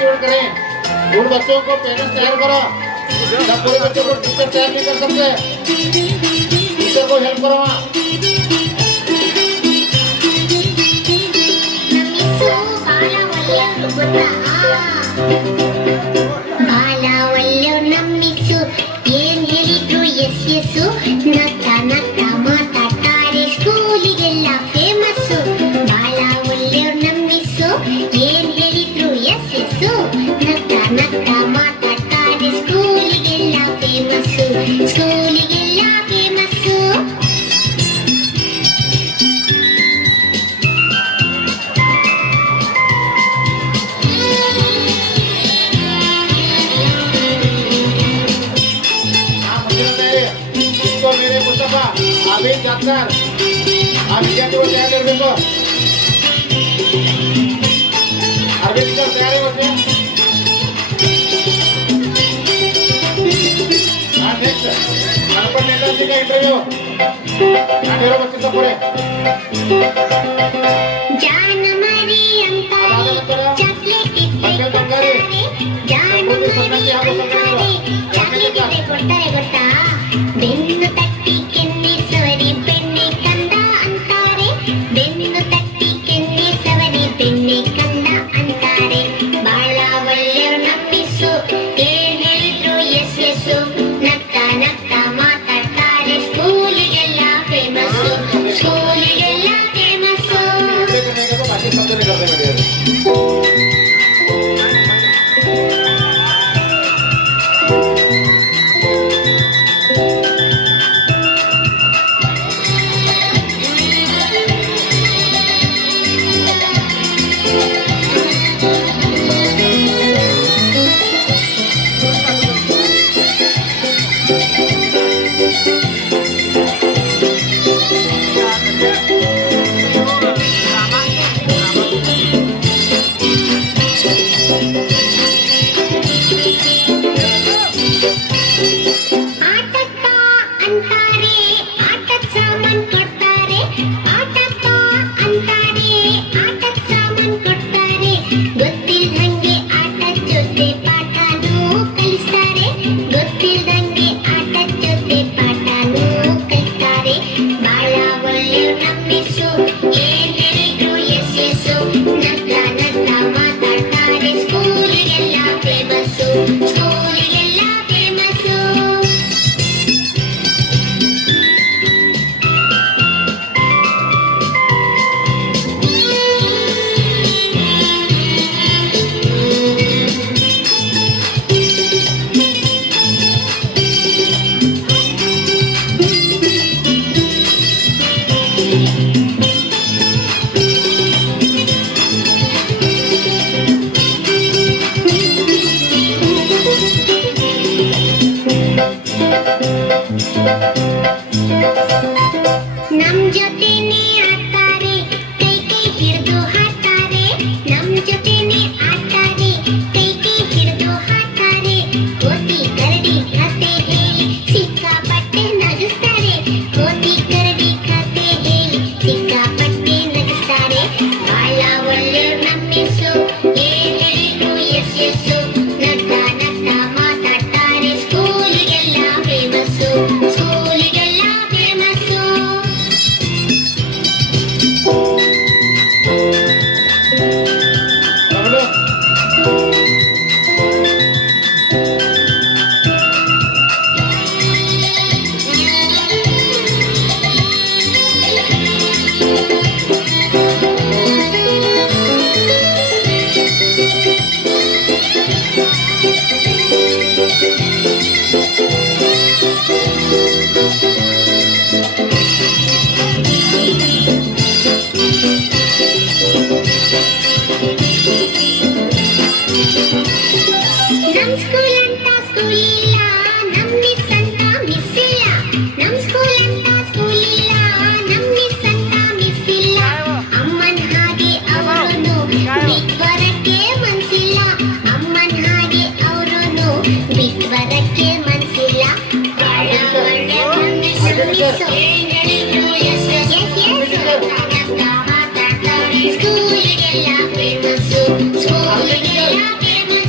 Student करें। उन बच्चों को पेरेंट्स तैयार करो। जब पूरे बच्चों को टीचर तैयार नहीं कर सकते, टीचर को हेल्प करो वहाँ। अभी जाकर अभी क्या करो तैयार कर देखो अभी टीचर तैयार है बच्चे हाँ नेक्स्ट गणपत नेताजी का इंटरव्यू हाँ ढेरों बच्चे सब पढ़े जान हमारी अंतारी चॉकलेट बच्चे बंगाली जान हमारी अंतारी चॉकलेट ಕೊಡ್ತಾರೆ ಗೊತ್ತಾ ಬೆನ್ನು ತಟ್ಟಿ ಕೆನ್ನೆ ಸವರಿ ಬೆಣ್ಣೆ ಕಂದ ಅಂತಾರೆ ಬೆನ್ನು ತಟ್ಟಿ ಕೆನ್ನೆ ಸವರಿ ಬೆಣ್ಣೆ ಕಂದ ಅಂತಾರೆ ಬಾಳ ಒಳ್ಳೆಯ ನಮ್ಮಿಸು ಏನ್ ಹೇಳಿದ್ರು ಎಸ್ ಎಸ್ಸು ನಗ್ತಾ ನಗ್ತಾ ಮಾತಾಡ್ತಾರೆ ಸ್ಕೂಲಿಗೆಲ್ಲ ಫೇಮಸ್ಸು ಸ್ಕೂಲಿಗೆಲ್ಲ ಫೇಮಸ್ಸು ನಮ್ ಜೊತೆನೇ ಆಡ್ತಾರೆ ಕೈ ಕೈ ಹಿಡಿದು ಹಾಡ್ತಾರೆ ನಮ್ ಜೊತೆನೇ ಆಡ್ತಾರೆ ಕೈ ಕೈ ಹಿಡಿದು ಹಾಡ್ತಾರೆ ಕೋತಿ ಕರಡಿ ಕತೆ ಹೇಳಿ ಸಿಕ್ಕಾಪಟ್ಟೆ ನಗಿಸ್ತಾರೆ ಕೋತಿ ಕರಡಿ ಕತೆ ಹೇಳಿ ಸಿಕ್ಕಾಪಟ್ಟೆ ನಗಿಸ್ತಾರೆ ಬಾಳ ಒಳ್ಳೆ ನಮ್ಮಿಸು ಏನ್ ಹೇಳಿದ್ರು ಎಸ್ ಎಸ್ಸು ನಗ್ತಾ ನಗ್ತಾ ಮಾತಾಡ್ತಾರೆ ಸ್ಕೂಲಿಗೆಲ್ಲ ಫೇಮಸ್ಸು ಸ್ಕೂಲಿಗೆಲ್ಲ ಫೇಮಸ್ಸು ನಮ್ ಸ್ಕೂಲ್ ಅಂತ ಸ್ಕೂಲ್ ಇಲ್ಲ ನಮ್ ಮಿಸ್ ಅಂತ ಮಿಸ್ ಇಲ್ಲ ನಮ್ ಸ್ಕೂಲ್ ಅಂತ ಸ್ಕೂಲ್ ಇಲ್ಲ ನಮ್ ಮಿಸ್ ಅಂತ ಮಿಸ್ ಇಲ್ಲ ಅಮ್ಮನ್ ಹಾಗೆ ಅವರನ್ನು ಬಿಟ್ ಬರಕ್ಕೆ ಮನ್ಸಿಲ್ಲ ಅಮ್ಮನ್ ಹಾಗೆ ಅವರನ್ನು ಬಿಟ್ ಬರಕ್ಕೆ ಮನ್ಸಿಲ್ಲ ಬಾಳ ಒಳ್ಳೆ ಮಿಸ್ ಏನ್ ಹೇಳಿದ್ರು ಎಸ್ ಎಸ್ ಎಸ್ ಮಾತಾಡ್ತಾರೆ ಸ್ಕೂಲಿಗೆಲ್ಲ ಫೇಮಸ್ಸು ಸ್ಕೂಲಿಗೆಲ್ಲ ಫೇಮಸ್